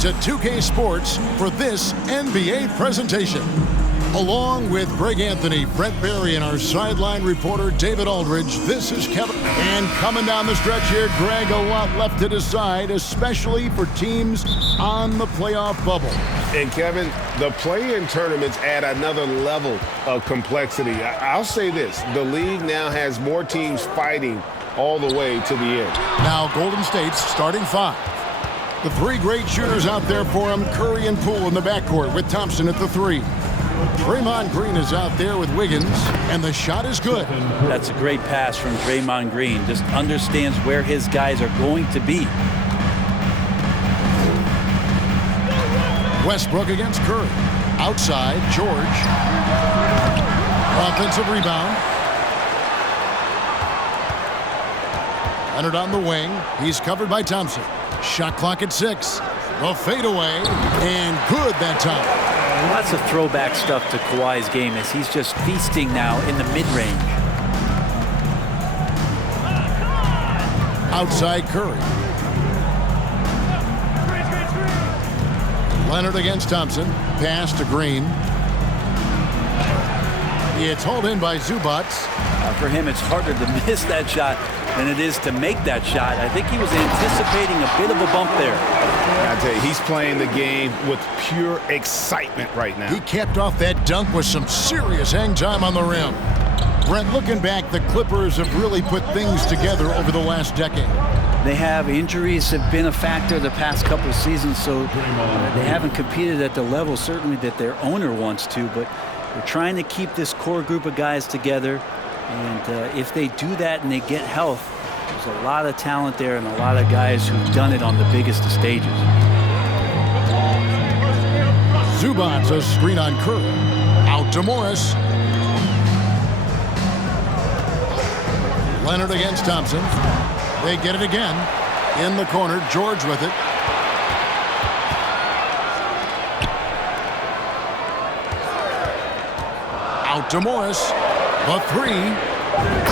to 2K Sports for this NBA presentation. Along with Greg Anthony, Brett Barry, and our sideline reporter David Aldridge, this is Kevin. And coming down the stretch here, Greg, a lot left to decide, especially for teams on the playoff bubble. And Kevin, the play-in tournaments add another level of complexity. I'll say this, the league now has more teams fighting all the way to the end. Now Golden State's starting five. The three great shooters out there for him, Curry and Poole in the backcourt with Thompson at the three. Draymond Green is out there with Wiggins, and the shot is good. That's a great pass from Draymond Green. Just understands where his guys are going to be. Westbrook against Curry. Outside, George. Offensive rebound. Leonard on the wing. He's covered by Thompson. Shot clock at 6. A fadeaway, and good that time. Lots of throwback stuff to Kawhi's game as he's just feasting now in the mid-range. Outside Curry. Leonard against Thompson. Pass to Green. It's hauled in by Zubac. For him, it's harder to miss that shot than it is to make that shot. I think he was anticipating a bit of a bump there. I tell you, he's playing the game with pure excitement right now. He capped off that dunk with some serious hang time on the rim. Brent, looking back, the Clippers have really put things together over the last decade. They have. Injuries have been a factor the past couple of seasons, so they haven't competed at the level certainly that their owner wants to, but they're trying to keep this core group of guys together. And if they do that and they get health, there's a lot of talent there and a lot of guys who've done it on the biggest of stages. Zubac, a screen on Curry. Out to Morris. Leonard against Thompson. They get it again. In the corner, George with it. Out to Morris. The three.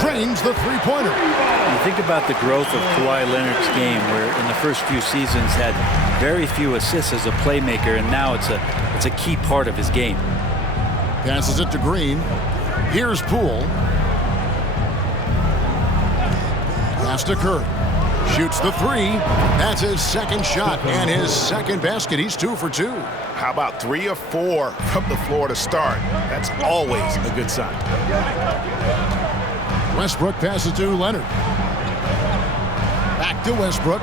Cranes the three-pointer. You think about the growth of Kawhi Leonard's game, where in the first few seasons had very few assists as a playmaker, and now it's a key part of his game. Passes it to Green. Here's Poole. Pass to Curry. Shoots the three. That's his second shot and his second basket. He's 2 for 2. How about 3 or 4 from the floor to start? That's always a good sign. Westbrook passes to Leonard. Back to Westbrook.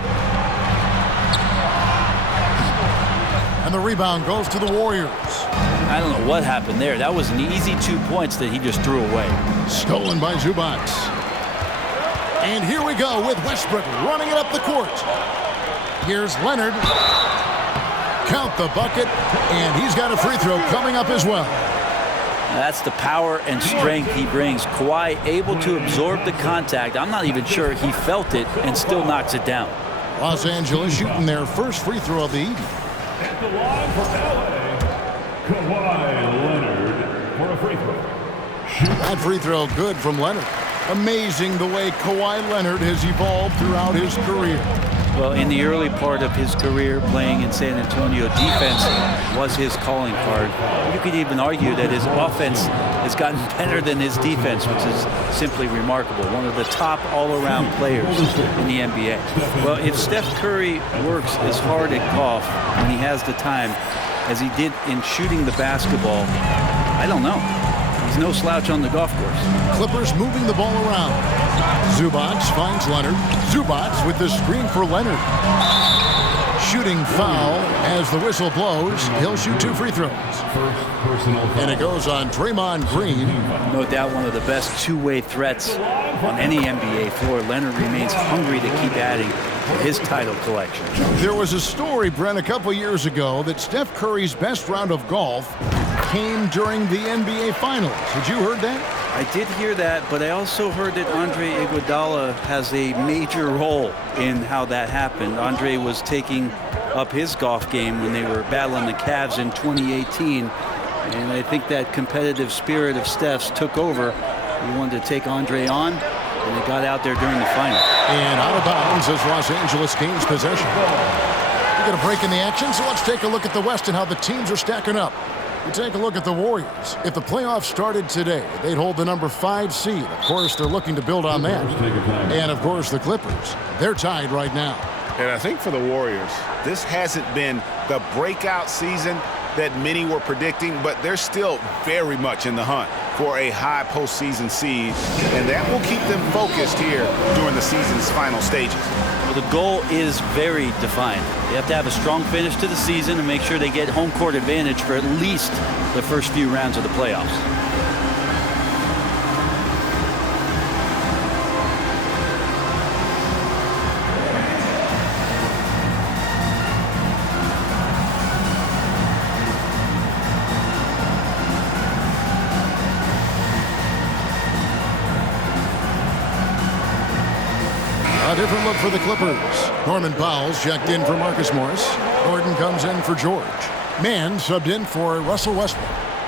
And the rebound goes to the Warriors. I don't know what happened there. That was an easy 2 points that he just threw away. Stolen by Zubac. And here we go with Westbrook running it up the court. Here's Leonard. Count the bucket, and he's got a free throw coming up as well. That's the power and strength he brings. Kawhi able to absorb the contact. I'm not even sure he felt it and still knocks it down. Los Angeles shooting their first free throw of the evening. At the line for LA, Kawhi Leonard for a free throw. That free throw good from Leonard. Amazing the way Kawhi Leonard has evolved throughout his career. Well, in the early part of his career playing in San Antonio, defense was his calling card. You could even argue that his offense has gotten better than his defense, which is simply remarkable. One of the top all-around players in the NBA. Well, if Steph Curry works as hard at golf when he has the time as he did in shooting the basketball, I don't know. He's no slouch on the golf course. Clippers moving the ball around. Zubac finds Leonard. Zubac with the screen for Leonard. Shooting foul as the whistle blows. He'll shoot 2 free throws. And it goes on Draymond Green. No doubt one of the best two-way threats on any NBA floor. Leonard remains hungry to keep adding to his title collection. There was a story, Brent, a couple years ago that Steph Curry's best round of golf came during the NBA Finals. Had you heard that? I did hear that, but I also heard that Andre Iguodala has a major role in how that happened. Andre was taking up his golf game when they were battling the Cavs in 2018, and I think that competitive spirit of Steph's took over. He wanted to take Andre on, and they got out there during the final. And out of bounds as Los Angeles gains possession. Get a break in the action, so let's take a look at the West and how the teams are stacking up. We take a look at the Warriors. If the playoffs started today, they'd hold the number 5 seed. Of course, they're looking to build on that. And, of course, the Clippers. They're tied right now. And I think for the Warriors, this hasn't been the breakout season that many were predicting, but they're still very much in the hunt for a high postseason seed, and that will keep them focused here during the season's final stages. Well, the goal is very defined. They have to have a strong finish to the season and make sure they get home court advantage for at least the first few rounds of the playoffs. A different look for the Clippers. Norman Powell's checked in for Marcus Morris. Gordon comes in for George. Mann subbed in for Russell Westbrook.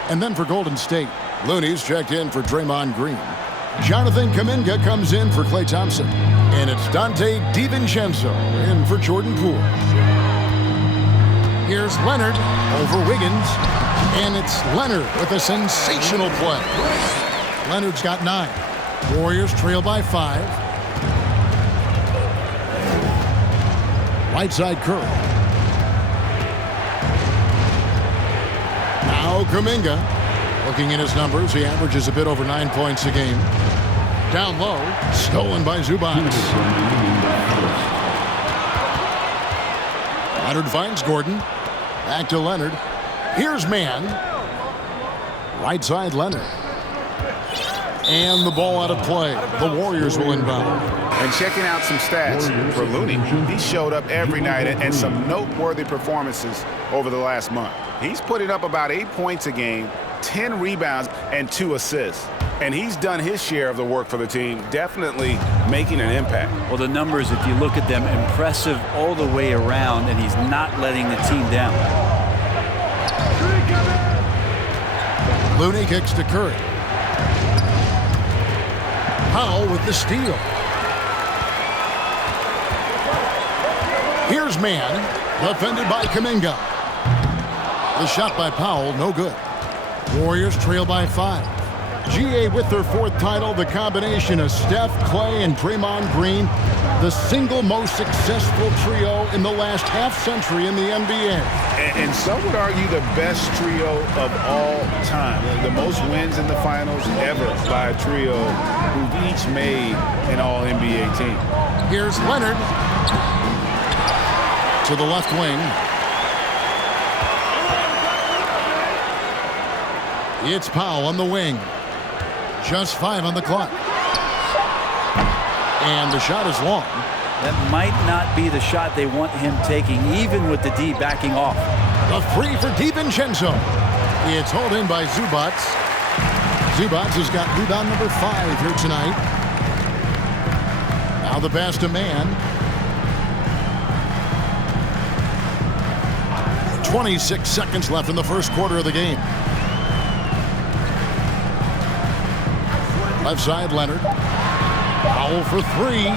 And then for Golden State, Looney's checked in for Draymond Green. Jonathan Kuminga comes in for Klay Thompson. And it's Dante DiVincenzo in for Jordan Poole. Here's Leonard over Wiggins. And it's Leonard with a sensational play. Leonard's got 9. Warriors trail by 5. Right side Curry. Now Kuminga. Looking at his numbers, he averages a bit over 9 points a game. Down low, stolen by Zubac. Leonard finds Gordon. Back to Leonard. Here's Mann. Right side Leonard. And the ball out of play. The Warriors will inbound. And checking out some stats for Looney, he showed up every night and some noteworthy performances over the last month. He's putting up about 8 points a game, 10 rebounds, and 2 assists. And he's done his share of the work for the team, definitely making an impact. Well, the numbers, if you look at them, impressive all the way around, and he's not letting the team down. Looney kicks to Curry. Powell with the steal. Here's Mann, defended by Kuminga. The shot by Powell, no good. Warriors trail by 5. GA with their 4th title, the combination of Steph, Klay, and Draymond Green, the single most successful trio in the last half-century in the NBA. And some would argue the best trio of all time. The most wins in the finals ever by a trio who've each made an all-NBA team. Here's Leonard to the left wing. It's Powell on the wing. Just 5 on the clock. And the shot is long. That might not be the shot they want him taking, even with the D backing off. A free for DiVincenzo. It's hauled in by Zubac. Zubac has got rebound number 5 here tonight. Now the pass to Mann. 26 seconds left in the first quarter of the game. Left side, Leonard. Powell for 3.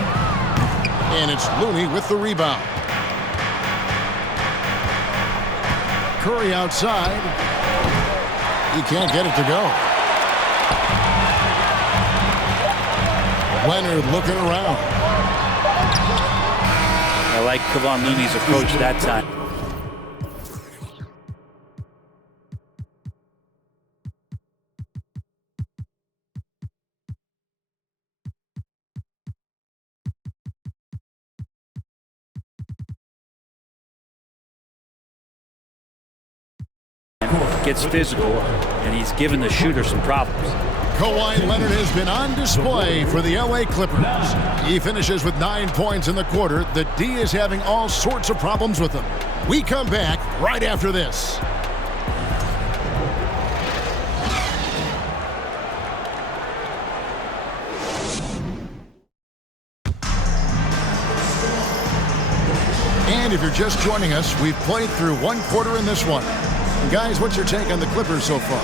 And it's Looney with the rebound. Curry outside. He can't get it to go. Leonard looking around. I like Kevon Looney's approach that time. Gets physical, and he's given the shooter some problems. Kawhi Leonard has been on display for the LA Clippers. He finishes with 9 points in the quarter. The D is having all sorts of problems with him. We come back right after this. And if you're just joining us, we've played through 1 quarter in this one. Guys, what's your take on the Clippers so far?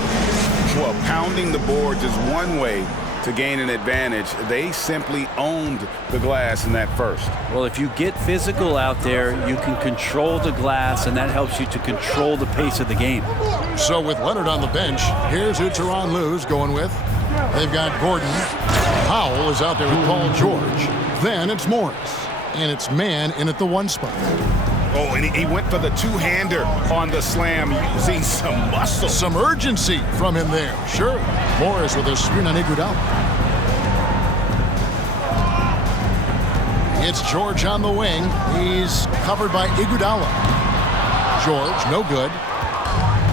Well, pounding the boards is one way to gain an advantage. They simply owned the glass in that first. Well, if you get physical out there, you can control the glass, and that helps you to control the pace of the game. So with Leonard on the bench, here's who Tyronn Lue's going with. They've got Gordon. Powell is out there with Paul George. Then it's Morris. And it's man in at the 1 spot. Oh, and he went for the two-hander on the slam, using some muscle. Some urgency from him there. Sure. Morris with a screen on Iguodala. It's George on the wing. He's covered by Iguodala. George, no good.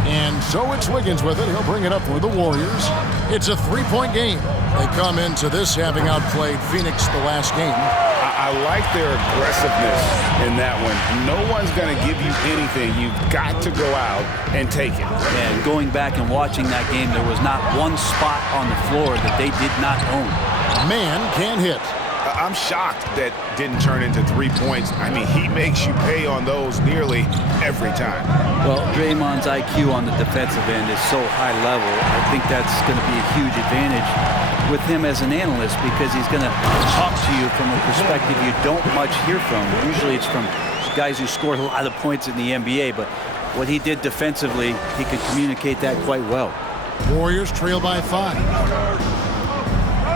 And so it's Wiggins with it. He'll bring it up for the Warriors. It's a 3-point game. They come into this having outplayed Phoenix the last game. I like their aggressiveness in that one. No one's going to give you anything. You've got to go out and take it. And going back and watching that game, there was not one spot on the floor that they did not own. Man can't hit. I'm shocked that didn't turn into 3 points. I mean, he makes you pay on those nearly every time. Well, Draymond's IQ on the defensive end is so high level. I think that's going to be a huge advantage with him as an analyst, because he's going to talk to you from a perspective you don't much hear from. Usually it's from guys who scored a lot of points in the NBA, but what he did defensively, he could communicate that quite well. Warriors trail by 5.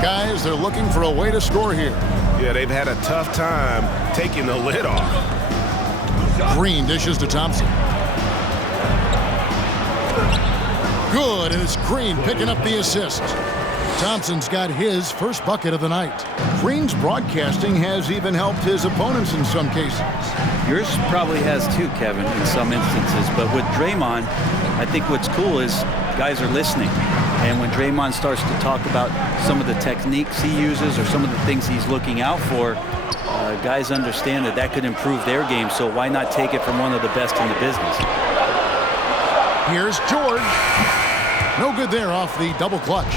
Guys, they're looking for a way to score here. Yeah, they've had a tough time taking the lid off. Green dishes to Thompson. Good, and it's Green picking up the assist. Thompson's got his first bucket of the night. Green's broadcasting has even helped his opponents in some cases. Yours probably has too, Kevin, in some instances. But with Draymond, I think what's cool is guys are listening. And when Draymond starts to talk about some of the techniques he uses or some of the things he's looking out for, guys understand that that could improve their game. So why not take it from one of the best in the business? Here's George. No good there off the double clutch.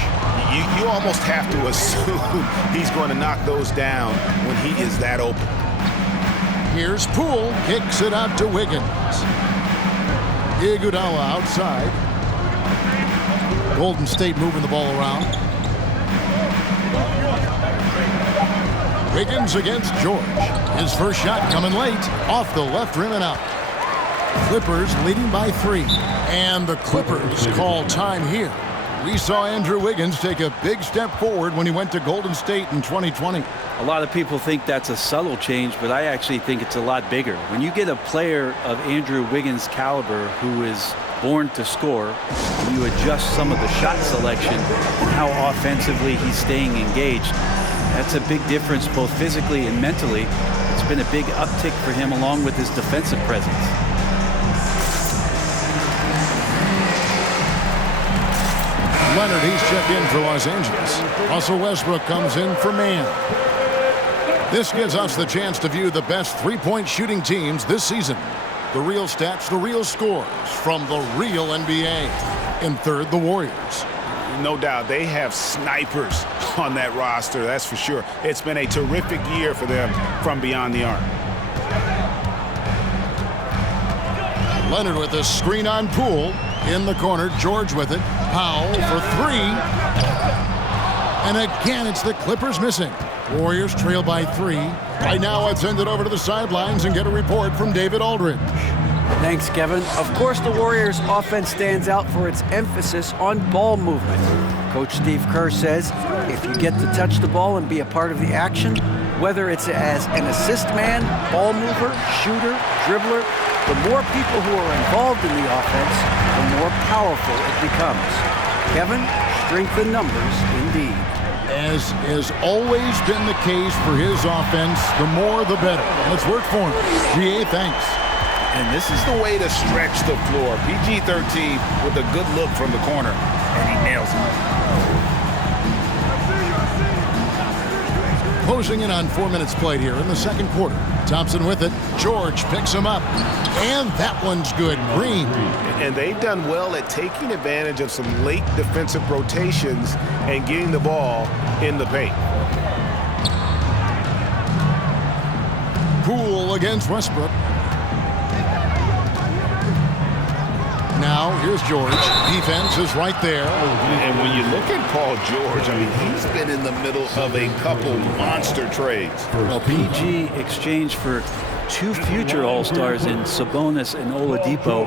You almost have to assume he's going to knock those down when he is that open. Here's Poole, kicks it out to Wiggins. Iguodala outside. Golden State moving the ball around. Wiggins against George. His first shot coming late, off the left rim and out. Clippers leading by 3. And the Clippers call time here. We saw Andrew Wiggins take a big step forward when he went to Golden State in 2020. A lot of people think that's a subtle change, but I actually think it's a lot bigger. When you get a player of Andrew Wiggins' caliber who is born to score, and you adjust some of the shot selection and how offensively he's staying engaged, that's a big difference both physically and mentally. It's been a big uptick for him along with his defensive presence. Leonard, he's checked in for Los Angeles. Russell Westbrook comes in for man. This gives us the chance to view the best three-point shooting teams this season. The real stats, the real scores from the real NBA. In third, the Warriors. No doubt, they have snipers on that roster, that's for sure. It's been a terrific year for them from beyond the arc. Leonard with a screen on Poole. In the corner, George with it. Powell for 3. And again, it's the Clippers missing. Warriors trail by 3. Right now, let's send it over to the sidelines and get a report from David Aldridge. Thanks, Kevin. Of course, the Warriors' offense stands out for its emphasis on ball movement. Coach Steve Kerr says, if you get to touch the ball and be a part of the action, whether it's as an assist man, ball mover, shooter, dribbler, the more people who are involved in the offense, the more powerful it becomes. Kevin, strength in numbers indeed. As has always been the case for his offense, the more the better. Let's work for him. GA, thanks. And this is the way to stretch the floor. PG-13 with a good look from the corner, and he nails it. Closing in on 4 minutes played here in the second quarter. Thompson with it. George picks him up. And that one's good. Green. And they've done well at taking advantage of some late defensive rotations and getting the ball in the paint. Poole against Westbrook. Now, here's George. Defense is right there. And when you look at Paul George, I mean, he's been in the middle of a couple monster trades. Well, PG exchanged for 2 future All-Stars in Sabonis and Oladipo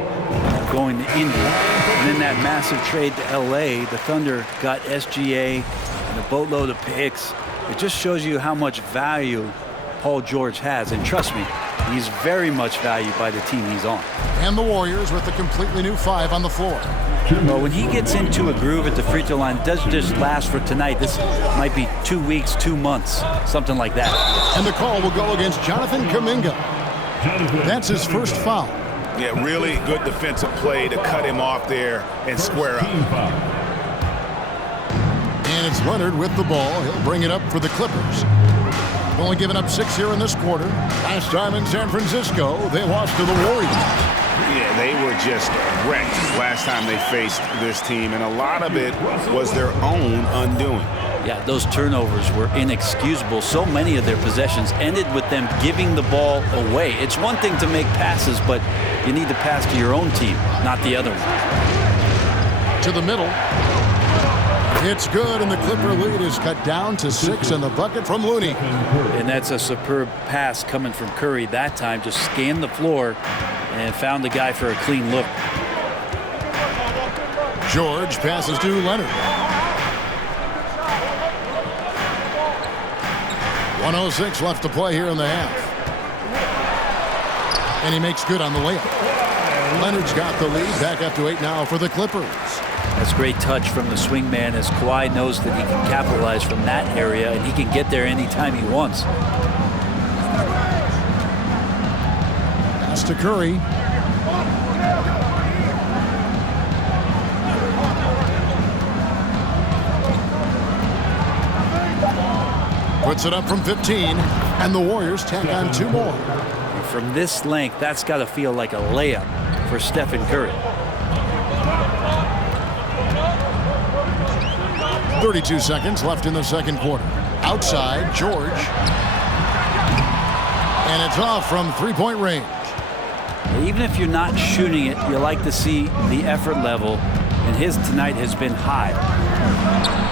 going to Indy. And in that massive trade to LA, the Thunder got SGA and a boatload of picks. It just shows you how much value Paul George has. And trust me, he's very much valued by the team he's on. And the Warriors with a completely new 5 on the floor. Well, when he gets into a groove at the free throw line, it doesn't just last for tonight. This might be 2 weeks, 2 months, something like that. And the call will go against Jonathan Kuminga. That's his first foul. Yeah, really good defensive play to cut him off there and square up. And it's Leonard with the ball. He'll bring it up for the Clippers. Only given up 6 here in this quarter. Last time in San Francisco, they lost to the Warriors. Yeah, they were just wrecked last time they faced this team, and a lot of it was their own undoing. Yeah, those turnovers were inexcusable. So many of their possessions ended with them giving the ball away. It's one thing to make passes, but you need to pass to your own team, not the other one. To the middle. It's good, and the Clipper lead is cut down to 6, and the bucket from Looney. And that's a superb pass coming from Curry that time. Just scanned the floor and found the guy for a clean look. George passes to Leonard. 1:06 left to play here in the half. And he makes good on the layup. Leonard's got the lead, back up to 8 now for the Clippers. That's great touch from the swing man, as Kawhi knows that he can capitalize from that area and he can get there anytime he wants. Pass to Curry. Puts it up from 15, and the Warriors tack on 2 more. From this length, that's got to feel like a layup for Steph and Curry. 32 seconds left in the second quarter. Outside, George. And it's off from 3-point range. Even if you're not shooting it, you like to see the effort level, and his tonight has been high.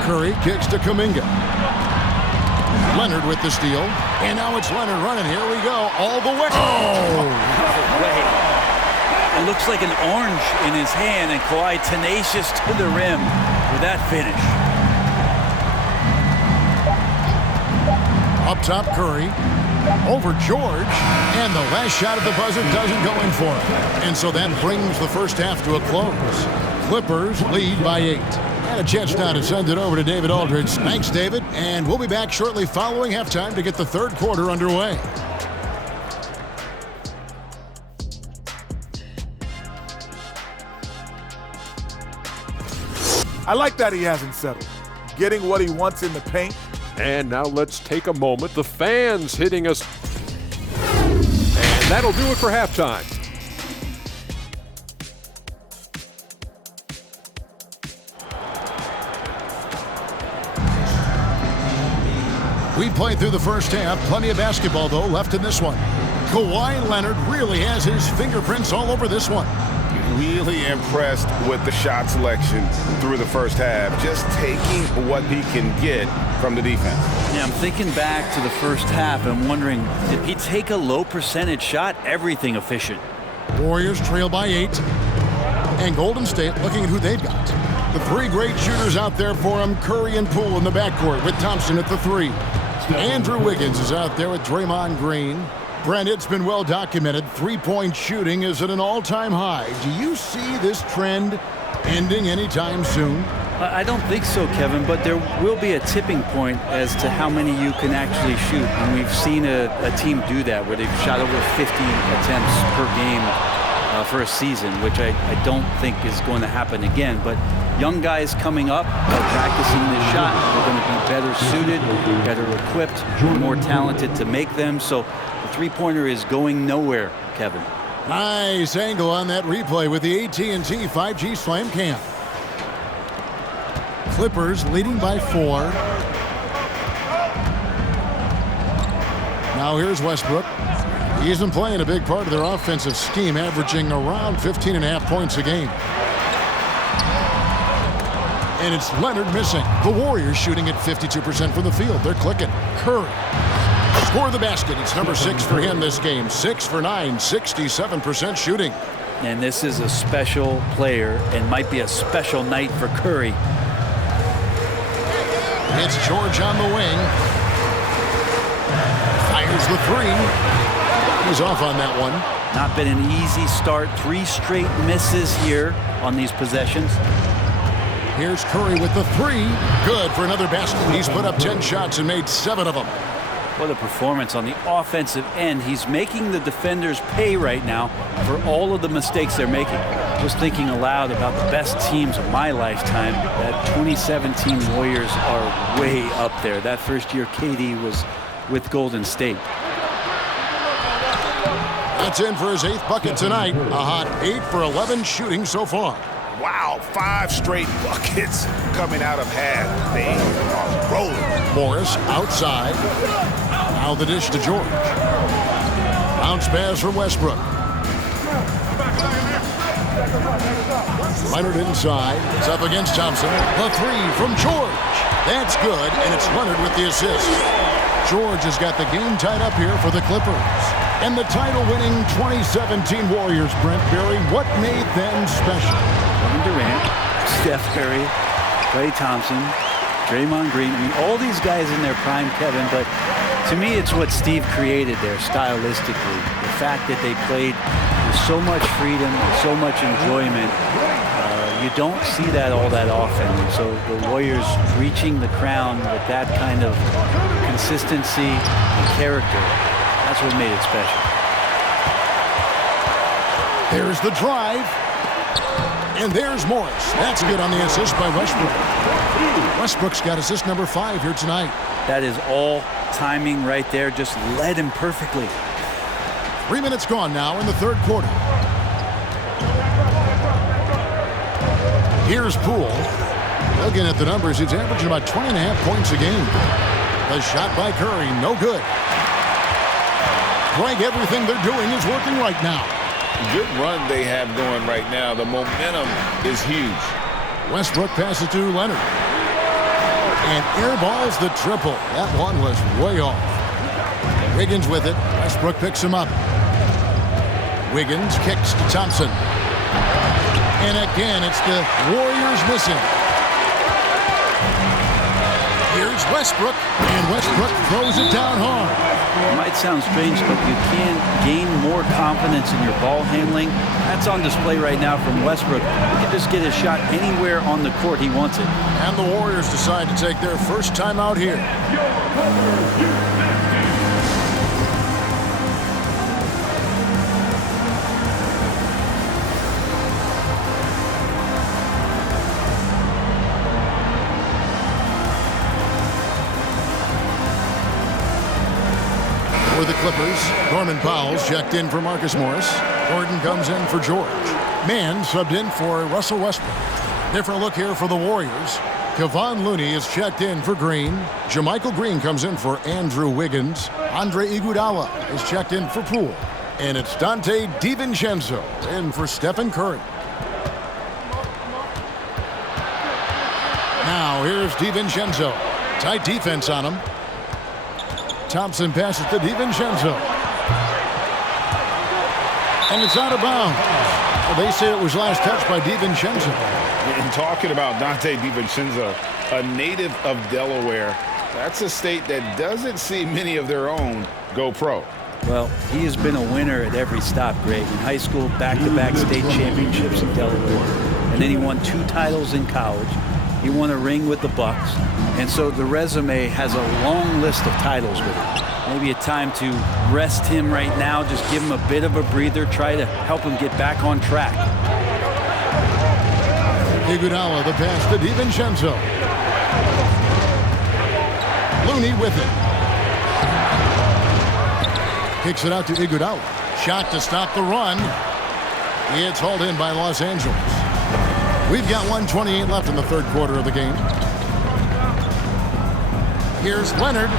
Curry kicks to Kuminga. Leonard with the steal. And now it's Leonard running. Here we go. All the way. Oh! No way. It looks like an orange in his hand, and Kawhi tenacious to the rim with that finish. Up top, Curry. Over George. And the last shot at the buzzer doesn't go in for him. And so that brings the first half to a close. Clippers lead by 8. And a chance now to send it over to David Aldridge. Thanks, David. And we'll be back shortly following halftime to get the third quarter underway. I like that he hasn't settled. Getting what he wants in the paint. And now let's take a moment. The fans hitting us. And that'll do it for halftime. We played through the first half. Plenty of basketball, though, left in this one. Kawhi Leonard really has his fingerprints all over this one. Really impressed with the shot selection through the first half. Just taking what he can get from the defense. Yeah, I'm thinking back to the first half and wondering, did he take a low percentage shot? Everything efficient. Warriors trail by 8. And Golden State looking at who they've got. The 3 great shooters out there for him. Curry and Poole in the backcourt with Thompson at the 3. Andrew Wiggins is out there with Draymond Green. Brent, it's been well documented. 3-point shooting is at an all-time high. Do you see this trend ending anytime soon? I don't think so, Kevin, but there will be a tipping point as to how many you can actually shoot. And we've seen a team do that where they've shot over 50 attempts per game for a season, which I don't think is going to happen again. But young guys coming up, practicing this shot, they're going to be better suited, better equipped, more talented to make them. So the three-pointer is going nowhere, Kevin. Nice angle on that replay with the AT&T 5G Slam Cam. Clippers leading by 4. Now here's Westbrook. He's been playing a big part of their offensive scheme, averaging around 15.5 points a game. And it's Leonard missing. The Warriors shooting at 52% from the field. They're clicking. Curry. Score the basket. It's number 6 for him this game. 6 for 9, 67% shooting. And this is a special player and might be a special night for Curry. It's George on the wing. Fires the 3. He's off on that one. Not been an easy start. 3 straight misses here on these possessions. Here's Curry with the 3. Good for another basket. He's put up 10 shots and made 7 of them. What a performance on the offensive end. He's making the defenders pay right now for all of the mistakes they're making. I was thinking aloud about the best teams of my lifetime. That 2017 Warriors are way up there. That first year KD was with Golden State. That's in for his 8th bucket tonight. A hot 8 for 11 shooting so far. Wow, 5 straight buckets coming out of half. They are rolling. Morris outside. Now the dish to George. Bounce pass for Westbrook. Leonard inside. It's up against Thompson. The 3 from George. That's good, and it's Leonard with the assist. George has got the game tied up here for the Clippers. And the title-winning 2017 Warriors, Brent Berry, what made them special? Kevin Durant, Steph Curry, Klay Thompson, Draymond Green. I mean, all these guys in their prime, Kevin, but to me, it's what Steve created there stylistically. The fact that they played with so much freedom and so much enjoyment. You don't see that all that often. And so the Warriors reaching the crown with that kind of consistency and character, that's what made it special. There's the drive. And there's Morris. That's good on the assist by Westbrook. Westbrook's got assist number 5 here tonight. That is all timing right there. Just led him perfectly. 3 minutes gone now in the 3rd quarter. Here's Poole. Looking at the numbers, he's averaging about 20.5 points a game. The shot by Curry, no good. Greg, everything they're doing is working right now. Good run they have going right now. The momentum is huge. Westbrook passes to Leonard. And airballs the triple. That one was way off. Wiggins with it. Westbrook picks him up. Wiggins kicks to Thompson. And again, it's the Warriors missing. Here's Westbrook. And Westbrook throws it down hard. It might sound strange, but you can't gain more confidence in your ball handling. That's on display right now from Westbrook. He can just get his shot anywhere on the court he wants it. And the Warriors decide to take their first time out here. For the Clippers, Norman Powell's checked in for Marcus Morris. Gordon comes in for George. Mann subbed in for Russell Westbrook. Different look here for the Warriors. Kevon Looney is checked in for Green. JaMychal Green comes in for Andrew Wiggins. Andre Iguodala is checked in for Poole. And it's Dante DiVincenzo in for Stephen Curry. Now here's DiVincenzo. Tight defense on him. Thompson passes to DiVincenzo. And it's out of bounds. Well, they say it was last touched by DiVincenzo. And talking about Dante DiVincenzo, a native of Delaware, that's a state that doesn't see many of their own go pro. Well, he has been a winner at every stop, Greg. In high school, back-to-back state championships in Delaware. And then he won 2 titles in college. He won a ring with the Bucks. And so the resume has a long list of titles with him. Maybe a time to rest him right now, just give him a bit of a breather, try to help him get back on track. Iguodala, the pass to DiVincenzo. Looney with it. Kicks it out to Iguodala. Shot to stop the run. It's hauled in by Los Angeles. We've got 1:28 left in the 3rd quarter of the game. Here's Leonard.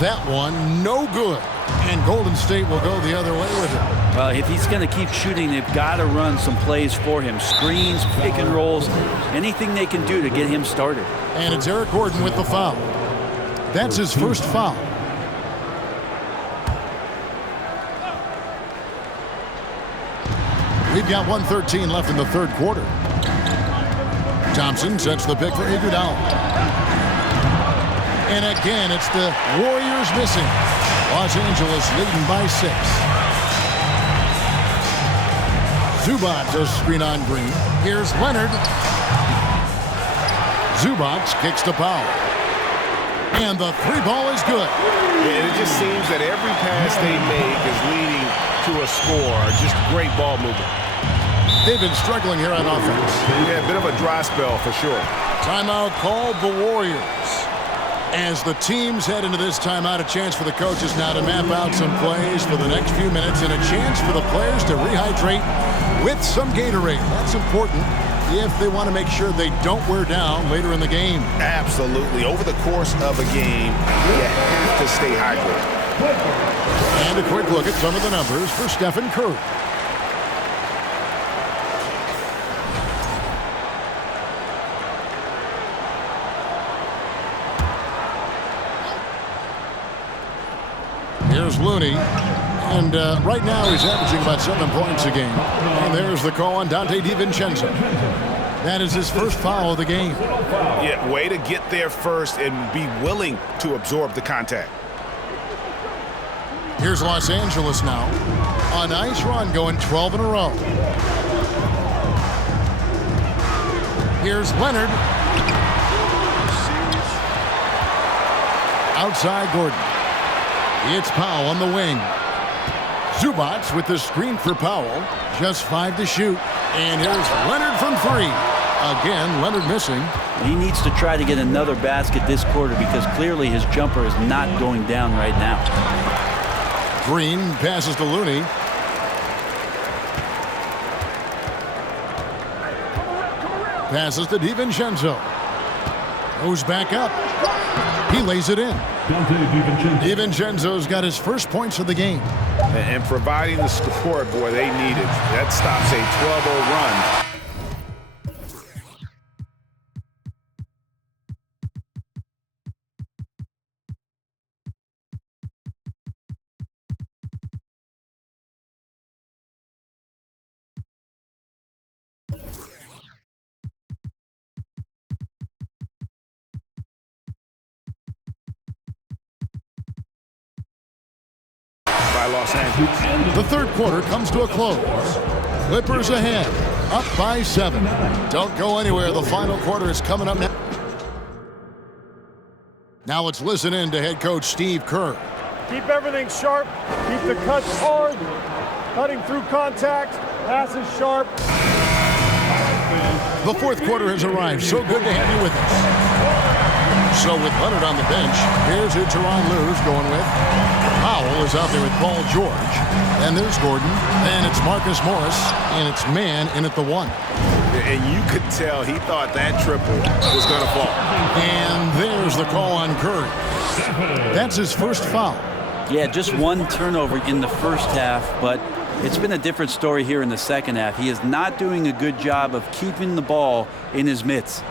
That one, no good. And Golden State will go the other way with it. Well, if he's going to keep shooting, they've got to run some plays for him. Screens, pick and rolls, anything they can do to get him started. And it's Eric Gordon with the foul. That's his first foul. We've got 1:13 left in the third quarter. Thompson sets the pick for Iguodala. And again, it's the Warriors missing. Los Angeles leading by 6. Zubac does screen on Green. Here's Leonard. Zubac kicks to Powell. And the three ball is good. And it just seems that every pass they make is leading to a score. Just great ball movement. They've been struggling here on offense. Yeah, a bit of a dry spell for sure. Timeout called the Warriors. As the teams head into this timeout, a chance for the coaches now to map out some plays for the next few minutes and a chance for the players to rehydrate with some Gatorade. That's important if they want to make sure they don't wear down later in the game. Absolutely. Over the course of a game, you have to stay hydrated. And a quick look at some of the numbers for Stephen Curry. Here's Looney, and right now he's averaging about 7 points a game. And there's the call on Dante DiVincenzo. That is his first foul of the game. Yeah, way to get there first and be willing to absorb the contact. Here's Los Angeles now. A nice run going 12 in a row. Here's Leonard. Outside Gordon. It's Powell on the wing. Zubac with the screen for Powell. Just 5 to shoot. And here's Leonard from 3. Again, Leonard missing. He needs to try to get another basket this quarter because clearly his jumper is not going down right now. Green passes to Looney. Passes to DiVincenzo. Goes back up. He lays it in. DiVincenzo's got his first points of the game. And providing the support, boy, they needed. That stops a 12-0 run. Los Angeles. The third quarter comes to a close. Clippers ahead, up by 7. Don't go anywhere. The final quarter is coming up now. Now let's listen in to head coach Steve Kerr. Keep everything sharp. Keep the cuts hard. Cutting through contact. Passes sharp. The fourth quarter has arrived. So good to have you with us. So with Leonard on the bench, here's who Tyronn Lue's going with. Powell is out there with Paul George. And there's Gordon. And it's Marcus Morris. And it's man in at the 1. And you could tell he thought that triple was going to fall. And there's the call on Curry. That's his first foul. Yeah, just one turnover in the first half, but it's been a different story here in the second half. He is not doing a good job of keeping the ball in his mitts.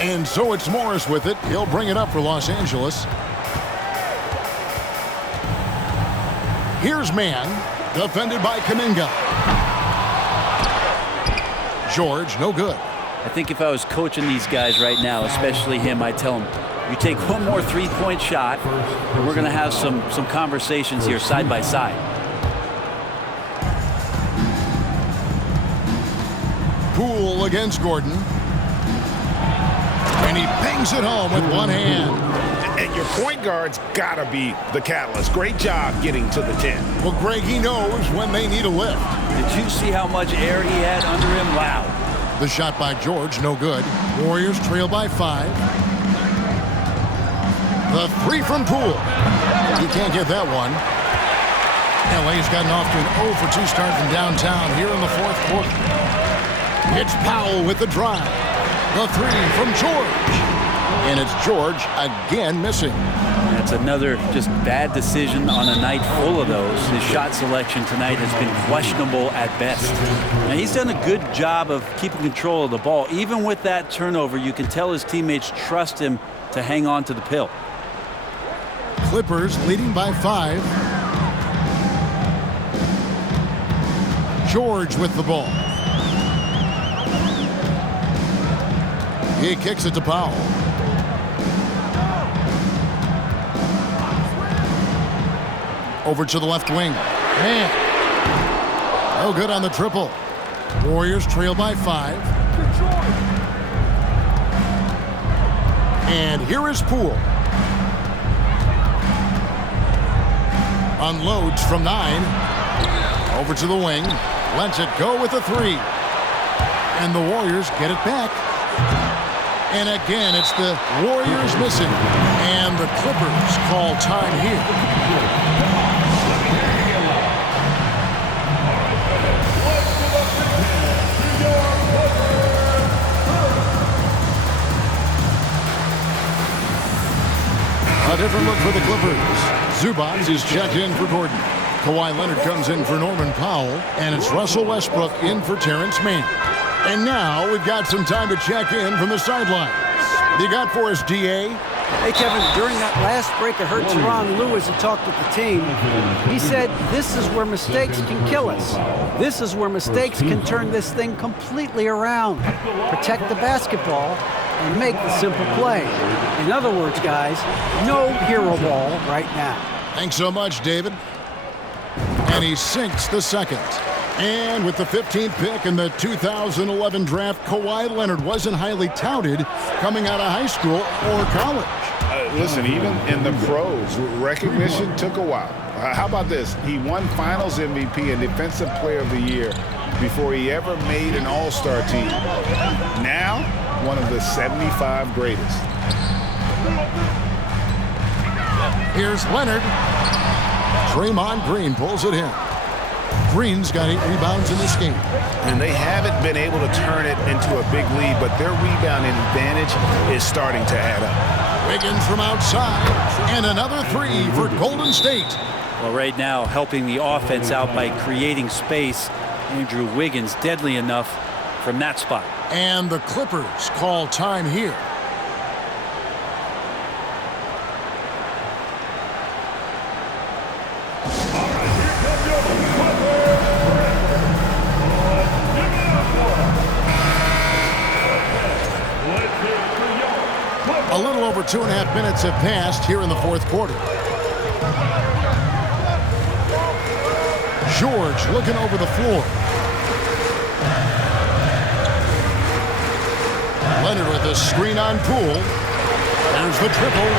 And so it's Morris with it. He'll bring it up for Los Angeles. Here's man, defended by Kuminga. George, no good. I think if I was coaching these guys right now, especially him, I'd tell him, you take one more three-point shot, and we're going to have some conversations here side by side. Poole against Gordon. And he bangs it home with one hand. And your point guard's got to be the catalyst. Great job getting to the 10. Well, Greg, he knows when they need a lift. Did you see how much air he had under him? Wow. The shot by George, no good. Warriors trail by 5. The 3 from Poole. He can't get that one. LA's gotten off to an 0 for 2 start from downtown here in the fourth quarter. It's Powell with the drive. The 3 from George. And it's George again missing. That's another just bad decision on a night full of those. His shot selection tonight has been questionable at best. And he's done a good job of keeping control of the ball. Even with that turnover, you can tell his teammates trust him to hang on to the pill. Clippers leading by 5. George with the ball. He kicks it to Powell. Over to the left wing. Man. No good on the triple. Warriors trail by 5. And here is Poole. Unloads from 9. Over to the wing. Lets it go with a 3. And the Warriors get it back. And again, it's the Warriors missing. And the Clippers call time here. A different look for the Clippers. Zubac is checked in for Gordon. Kawhi Leonard comes in for Norman Powell. And it's Russell Westbrook in for Terrence Mann. And now we've got some time to check in from the sidelines. What do you got for us, DA? Hey, Kevin, during that last break, I heard Tyronn Lue as he talked with the team. He said, this is where mistakes can kill us. This is where mistakes can turn this thing completely around. Protect the basketball and make the simple play. In other words, guys, no hero ball right now. Thanks so much, David. And he sinks the second. And with the 15th pick in the 2011 draft, Kawhi Leonard wasn't highly touted coming out of high school or college. Listen, even in the pros, recognition took a while. How about this? He won Finals MVP and Defensive Player of the Year before he ever made an All-Star team. Now, one of the 75 greatest. Here's Leonard. Draymond Green pulls it in. Green's got 8 rebounds in this game. And they haven't been able to turn it into a big lead, but their rebounding advantage is starting to add up. Wiggins from outside, and another 3 for Golden State. Well, right now, helping the offense out by creating space. Andrew Wiggins, deadly enough from that spot. And the Clippers call time here. A little over 2.5 minutes have passed here in the fourth quarter. George looking over the floor. Leonard with a screen on Poole. There's the triple.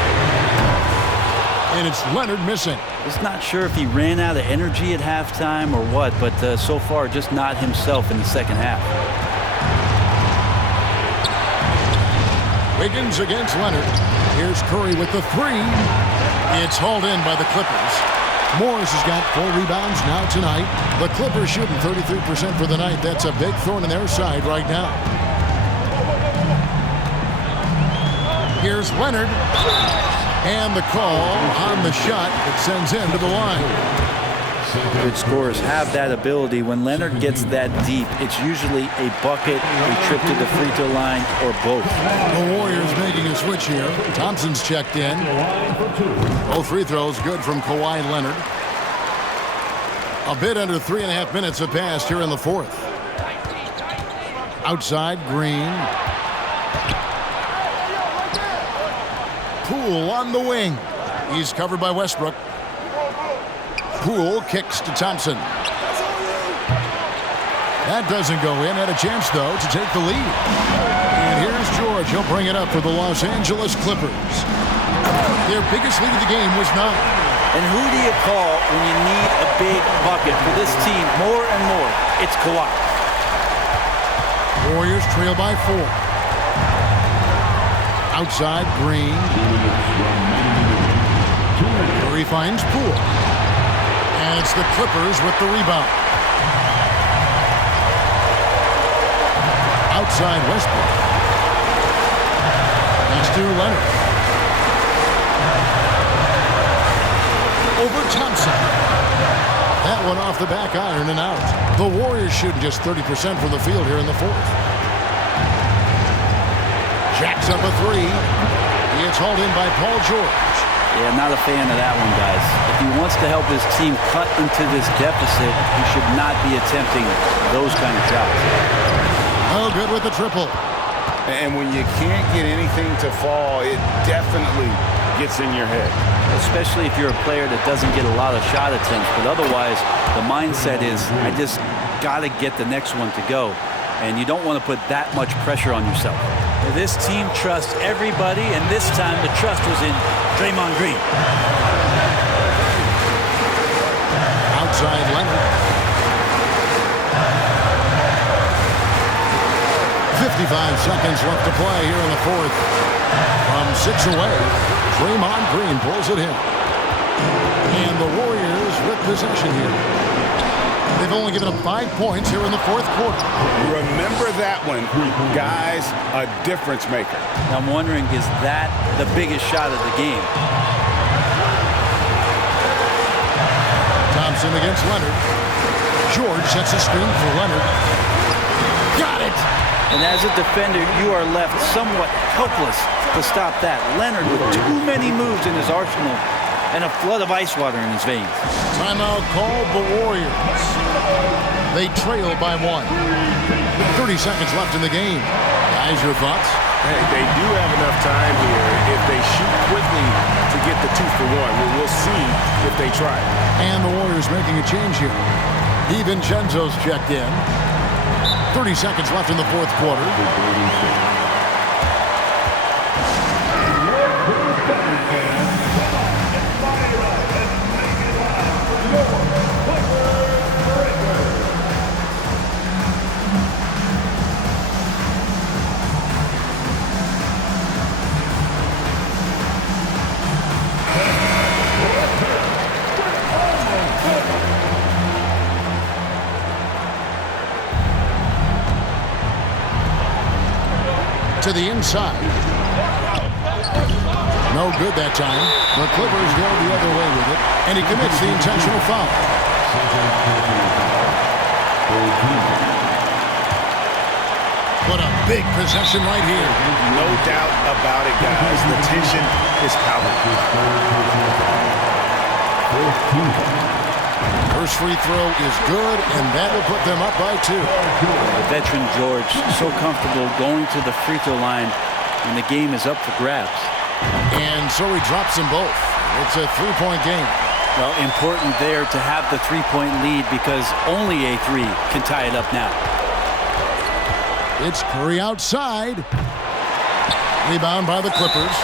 And it's Leonard missing. Just not sure if he ran out of energy at halftime or what, but so far just not himself in the second half. Wiggins against Leonard. Here's Curry with the 3. It's hauled in by the Clippers. Morris has got 4 rebounds now tonight. The Clippers shooting 33% for the night. That's a big thorn in their side right now. Here's Leonard. And the call on the shot that sends him to the line. Good scorers have that ability. When Leonard gets that deep, it's usually a bucket, a trip to the free throw line, or both. The Warriors making a switch here. Thompson's checked in. Both free throws good from Kawhi Leonard. A bit under 3.5 minutes have passed here in the fourth. Outside, Green. Poole on the wing. He's covered by Westbrook. Poole kicks to Thompson. That doesn't go in. Had a chance, though, to take the lead. And here's George. He'll bring it up for the Los Angeles Clippers. Their biggest lead of the game was 9. And who do you call when you need a big bucket for this team more and more? It's Kawhi. Warriors trail by 4. Outside, Green. Curry finds Poole. And it's the Clippers with the rebound. Outside, Westbrook. Next to Leonard. over Thompson. That one off the back iron and out. The Warriors shooting just 30% from the field here in the fourth. Jacks up a three. He gets hauled in by Paul George. Yeah, not a fan of that one, guys. If he wants to help his team cut into this deficit, he should not be attempting those kind of shots. Oh, good with the triple. And when you can't get anything to fall, it definitely gets in your head. Especially if you're a player that doesn't get a lot of shot attempts. But otherwise, the mindset is, I just got to get the next one to go. And you don't want to put that much pressure on yourself. This team trusts everybody, and this time the trust was in Draymond Green. Outside Leonard. 55 seconds left to play here in the fourth. From 6 away, Draymond Green pulls it in. And the Warriors with possession here. They've only given up 5 points here in the fourth quarter. Remember that one, guys, a difference maker. I'm wondering, is that the biggest shot of the game? Thompson against Leonard. George sets a screen for Leonard. Got it! And as a defender, you are left somewhat helpless to stop that. Leonard with too many moves in his arsenal and a flood of ice water in his veins. Timeout called the Warriors. They trail by 1. 30 seconds left in the game. Guys, your thoughts? Hey, they do have enough time here if they shoot quickly to get the 2 for 1. We'll see if they try. And the Warriors making a change here. DiVincenzo's checked in. 30 seconds left in the fourth quarter. To the inside. No good that time. The Clippers go the other way with it, and he commits the intentional foul. What a big possession right here. No doubt about it, guys. The tension is palpable. First free throw is good, and that will put them up by 2. The veteran George, so comfortable going to the free throw line when the game is up for grabs. And so he drops them both. It's a 3-point game. Well, important there to have the 3-point lead because only a 3 can tie it up now. It's Curry outside. Rebound by the Clippers.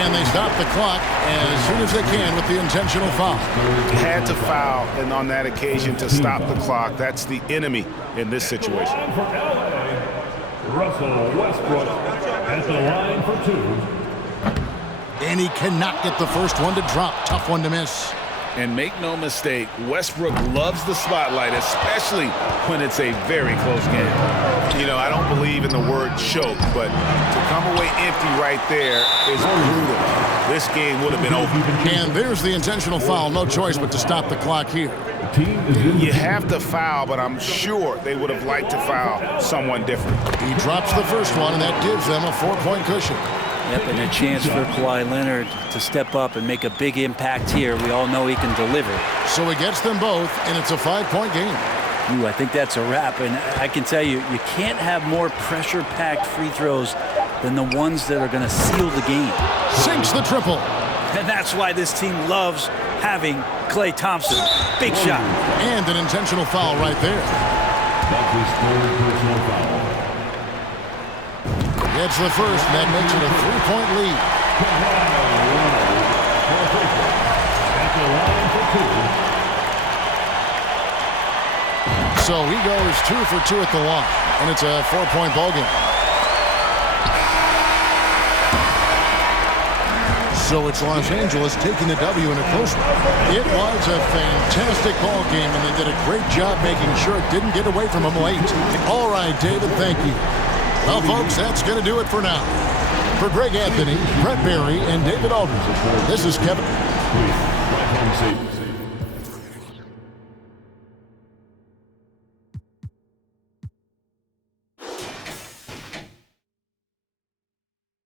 And they stop the clock as soon as they can with the intentional foul. Had to foul, and on that occasion to stop the clock. That's the enemy in this situation. For LA, Russell Westbrook at the line for 2. And he cannot get the first one to drop. Tough one to miss. And make no mistake, Westbrook loves the spotlight, especially when it's a very close game. You know, I don't believe in the word choke, but to come away empty right there is brutal. This game would have been over. And there's the intentional foul. No choice but to stop the clock here. You have to foul, but I'm sure they would have liked to foul someone different. He drops the first one, and that gives them a 4-point cushion. Yep, and a chance for Kawhi Leonard to step up and make a big impact here. We all know he can deliver. So he gets them both, and it's a 5-point game. Ooh, I think that's a wrap, and I can tell you, you can't have more pressure-packed free throws than the ones that are going to seal the game. Sinks the triple. And that's why this team loves having Klay Thompson. Big shot. And an intentional foul right there. That's his 3rd personal foul. Gets the first, and that makes it a 3-point lead. At the line for 2. So he goes 2 for 2 at the line, and it's a 4-point ball game. So it's Los Angeles taking the W in a close one. It was a fantastic ball game, and they did a great job making sure it didn't get away from them late. All right, David, thank you. Well, folks, that's going to do it for now. For Greg Anthony, Brett Barry, and David Aldridge, this is Kevin. Safety.